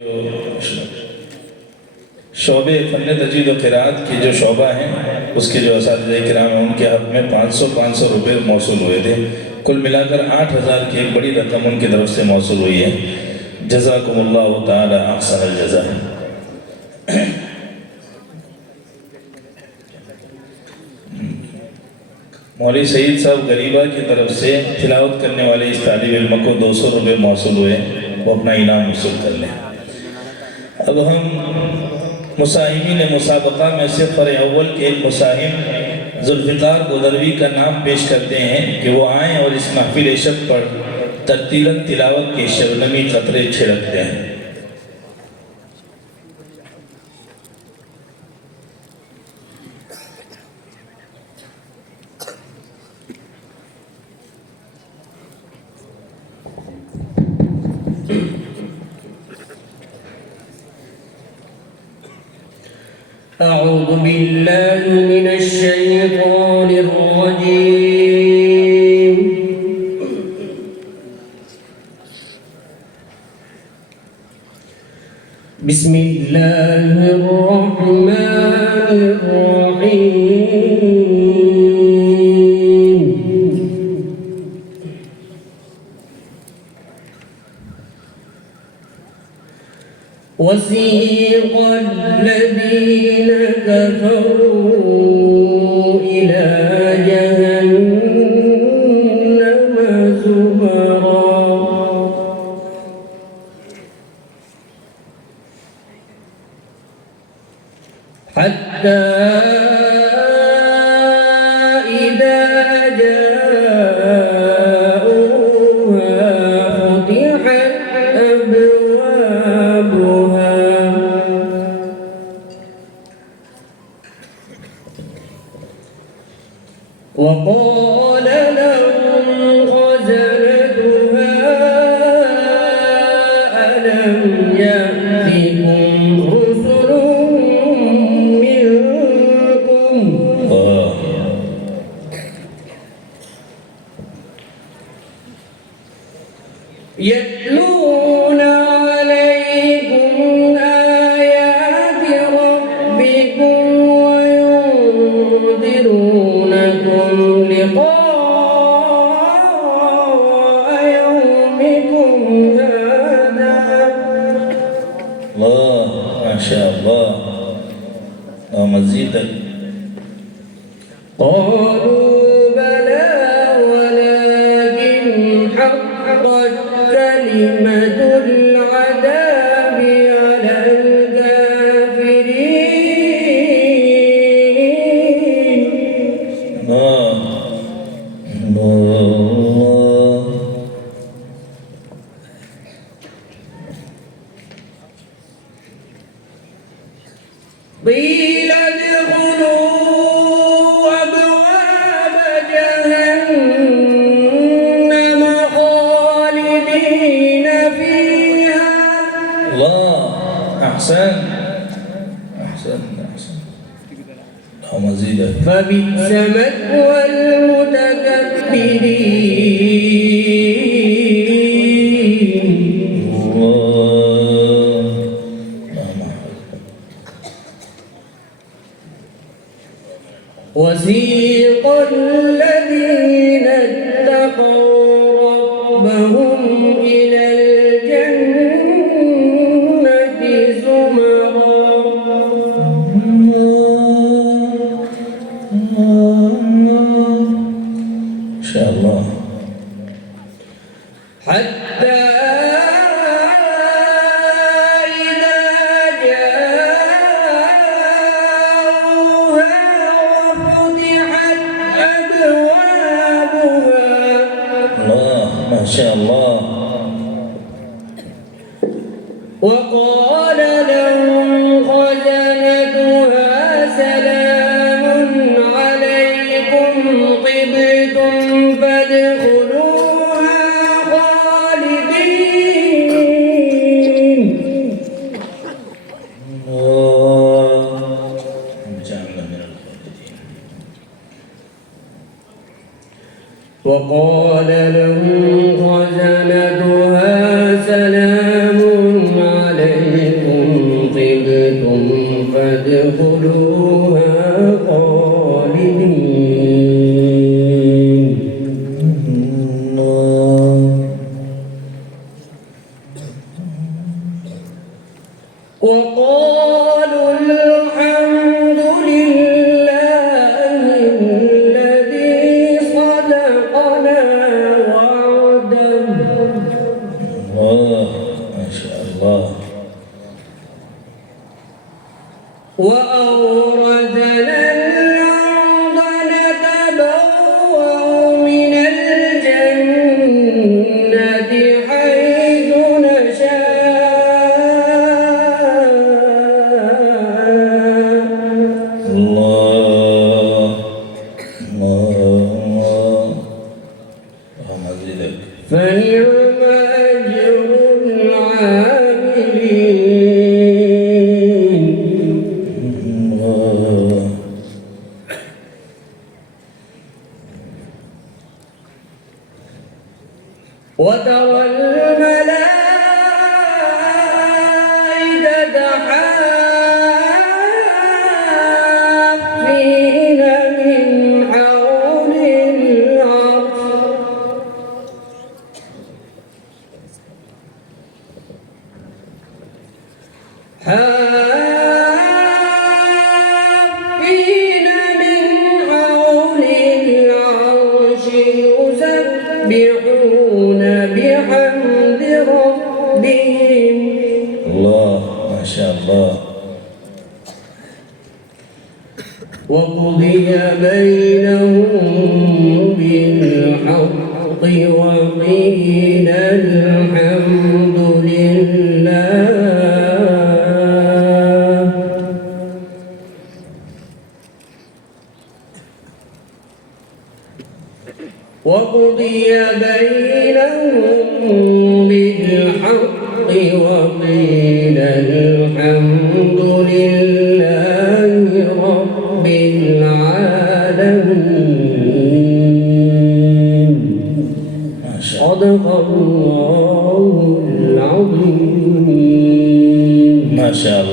शोबे फ़न तजीद व क़िराअत की जो शोबा हैं उसके जो असातिज़े किराम हैं उनके हक़ में 500 रुपये मौसूल हुए थे। कुल मिलाकर 8,000 की एक बड़ी रकम उनकी तरफ से मौसूल हुई है। जज़ाकुमुल्लाहु ताला अहसनल जज़ा। मौलवी सईद साहब गरीबा की तरफ से तिलावत करने वाले इस तालिब इल्म को 200 रुपये मौसूल हुए, वो अपना इनाम वसूल कर लें। अब हम मुसाहिमीन मुसाबका में से फ़र अव्वल के एक मुसाहिम जुल्फ़िकार गोदरवी का नाम पेश करते हैं कि वो आएँ और इस महफिल इशक पर तरतीलन तिलावत के शबनमी क़तरे छिड़कते हैं। أعوذ بالله من الشيطان الرجيم بسم الله الرحمن الرحيم وسيق الذين كفروا إلى جهنم زمرا حتى إذا جاءوها فتحت أبوابها وقال لهم خزنتها ألم يأتكم رسل منكم يتلون عليكم آيات ربكم وينذرونكم لقاء يومكم هذا. الله ما شاء الله ومزيدا. قالوا بلى ولكن حقت كلمة العذاب على الكافرين. الله الله. قيل ادخلوا أبواب جهنم خالدين فيها. الله أحسن أحسن أحسن ومزيدا. فبئس مثوى المتكبرين. الله. وسيق الذين اتقوا ربهم إلى الجنة زمرا إن شاء الله. حتى إذا جاءوها وفتحت أبوابها. الله ما شاء الله. وقال لهم خزنتها سلام عليكم طبتم فادخلوها خالدين. جعلنا من الخالدين. وقال لهم خزنتها سلام عليكم فادخلوها خالدين. وقالوا الحمد لله الذي صدقنا وعده. ما شاء الله. وأورثنا الأرض نتبوأ من الجنة حيث نشاء. الله الله مزيدك. فنعم أجر العاملين. وترى الملائكة حافين من حول العرش يسبحون بحمد ربهم. الله ما شاء الله. وقضي بينهم بالحق وقيل الحمد لله. وقضي بينهم بالحق وقيل الحمد لله رب العالمين. صدق الله العظيم. ما شاء الله.